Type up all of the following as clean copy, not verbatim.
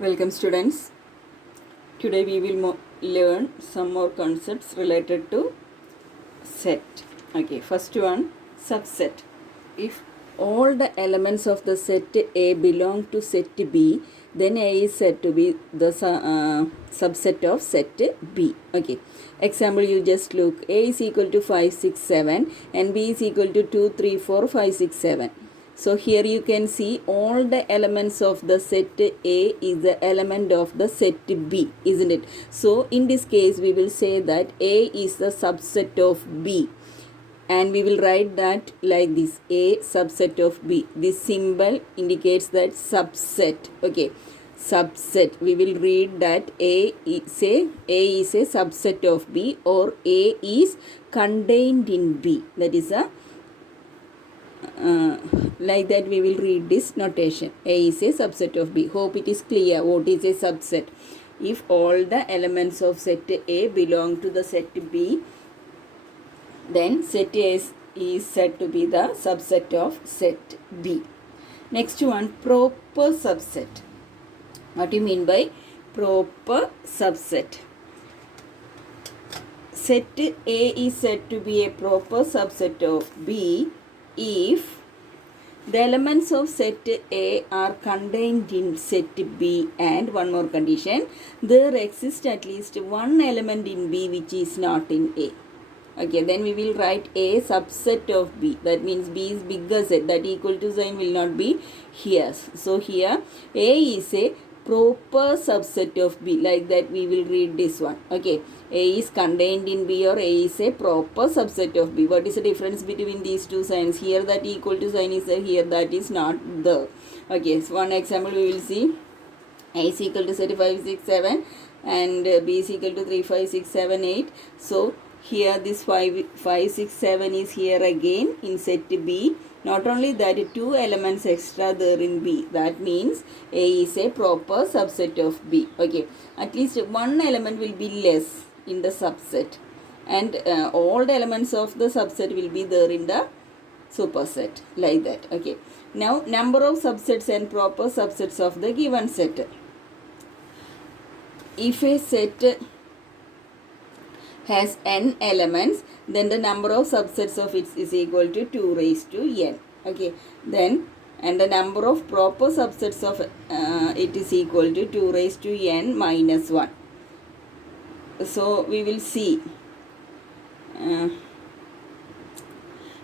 Welcome students. Today we will learn some more concepts related to set. Okay, first one, subset. If all the elements of the set A belong to set B, then A is said to be the subset of set B. Okay, example, you just look. A is equal to 5, 6, 7 and B is equal to 2, 3, 4, 5, 6, 7. So here you can see all the elements of the set A is the element of the set B, isn't it? So in this case we will say that A is the subset of B, and we will write that like this: A subset of B. This symbol indicates that subset. Okay, subset. We will read that A is a subset of B, or A is contained in B. That is a like that we will read this notation. A is a subset of B. Hope it is clear what is a subset. If all the elements of set A belong to the set B, then set A is said to be the subset of set B. Next one, proper subset. What do you mean by proper subset? Set A is said to be a proper subset of B if the elements of set A are contained in set B, and one more condition, there exists at least one element in B which is not in A. Okay, then we will write A subset of B. That means B is bigger set. That equal to sign will not be here. So here A is a proper subset of B. Like that we will read this one. Okay, A is contained in B, or A is a proper subset of B. What is the difference between these two signs? Here that equal to sign is there, here that is not there. Okay, so one example we will see. A is equal to 35, 6, 7 and B is equal to 3, 5, 6, 7, 8. So here this 5, 6, 7 is here again in set B. Not only that, two elements extra there in B. That means A is a proper subset of B. Okay, at least one element will be less in the subset, and all the elements of the subset will be there in the superset, like that. Okay, now number of subsets and proper subsets of the given set. If a set has n elements, then the number of subsets of it is equal to 2 raised to n. Okay, then and the number of proper subsets of it is equal to 2 raised to n minus 1. So we will see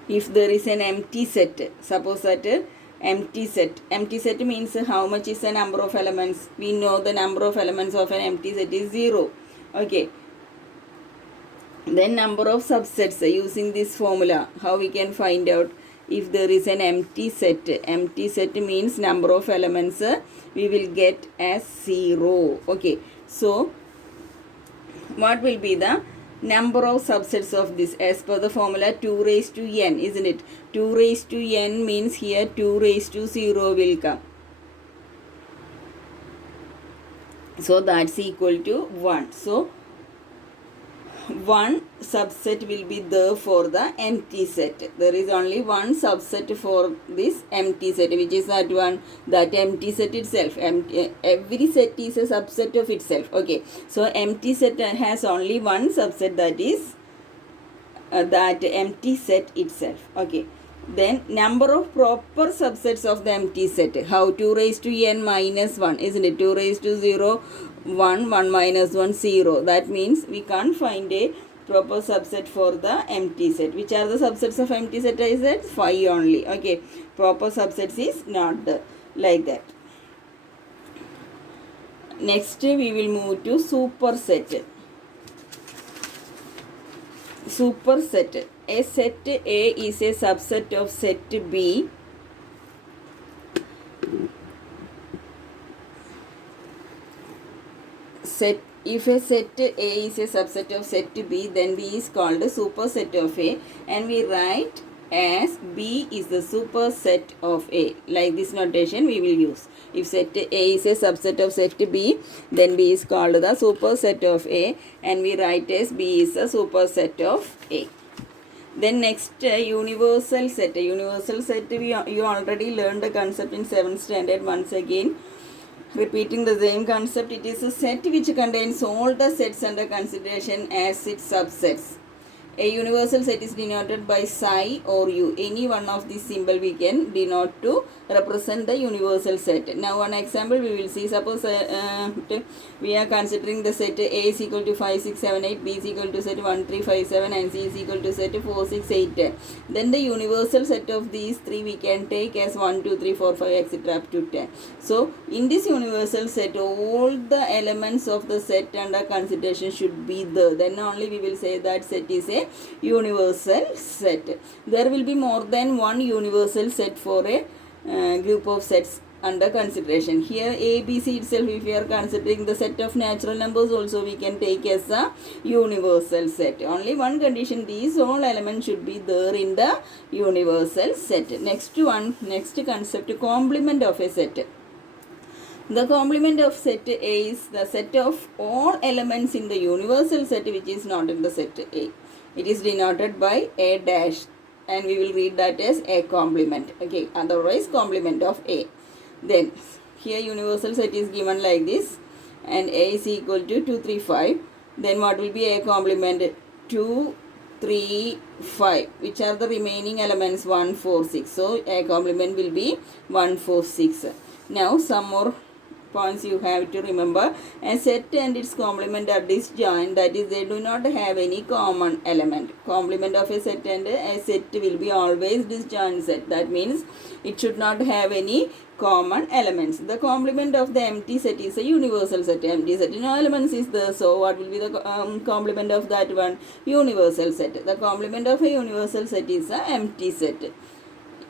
if there is an empty set. Suppose that empty set means how much is the number of elements? We know the number of elements of an empty set is 0. Okay, then number of subsets, using this formula, how we can find out if there is an empty set? Empty set means number of elements we will get as 0. Okay, so what will be the number of subsets of this? As per the formula, 2 raised to n, isn't it? 2 raised to n means here 2 raised to 0 will come. So that's equal to 1. So one subset will be there for the empty set. There is only one subset for this empty set. Which is that one? That empty set itself. Every set is a subset of itself. Okay, so empty set has only one subset, that is that empty set itself. Okay, then number of proper subsets of the empty set. How? 2 raised to n minus 1, isn't it? 2 raised to 0, 1, 1 minus 1, 0. That means we can't find a proper subset for the empty set. Which are the subsets of empty set? I said 5 only. Okay, proper subsets is not there, like that. Next we will move to superset. Superset. A set A is a subset of set B set. If a set A is a subset of set B, then B is called a superset of A, and we write as B is the superset of A. Like this notation we will use. If set A is a subset of set B, then B is called the superset of A, and we write as B is a superset of A. Then next, universal set. Universal set, you already learned the concept in 7th standard. Once again, Repeating the same concept, it is a set which contains all the sets under consideration as its subsets. A universal set is denoted by psi or u. Any one of these symbol we can denote to represent the universal set. Now one example we will see. Suppose we are considering the set A is equal to 5, 6, 7, 8, B is equal to set 1, 3, 5, 7 and C is equal to set 4, 6, 8, 10. Then the universal set of these three we can take as 1, 2, 3, 4, 5 etc. up to 10. So in this universal set all the elements of the set under consideration should be there. Then only we will say that set is a universal set. There will be more than one universal set for a group of sets under consideration. Here A, B, C itself, if we are considering the set of natural numbers also we can take as a universal set. Only one condition, these all elements should be there in the universal set. Next concept, complement of a set. The complement of set A is the set of all elements in the universal set which is not in the set A. It is denoted by A dash and we will read that as A complement. Okay, otherwise complement of A. Then here universal set is given like this and A is equal to 2, 3, 5. Then what will be A complement? 2, 3, 5. Which are the remaining elements? 1, 4, 6. So A complement will be 1, 4, 6. Now some more points you have to remember. A set and its complement are disjoint, that is they do not have any common element. Complement of a set and a set will be always disjoint set. That means it should not have any common elements. The complement of the empty set is a universal set. Empty set, no elements is there, so what will be the complement of that one? Universal set. The complement of a universal set is a empty set.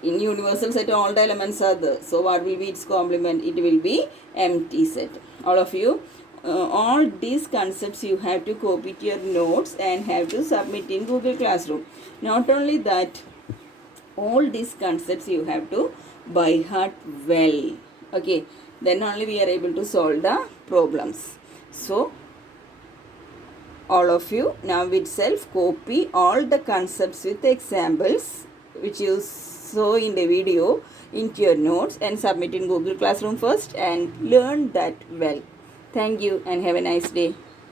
In universal set all the elements are there, so what will be its complement? It will be empty set. All of you, all these concepts you have to copy to your notes and have to submit in Google Classroom. Not only that, all these concepts you have to by heart well. Okay, then only we are able to solve the problems. So all of you now itself copy all the concepts with examples which you saw in the video into your notes and submit in Google Classroom first and learn that well. Thank you and have a nice day.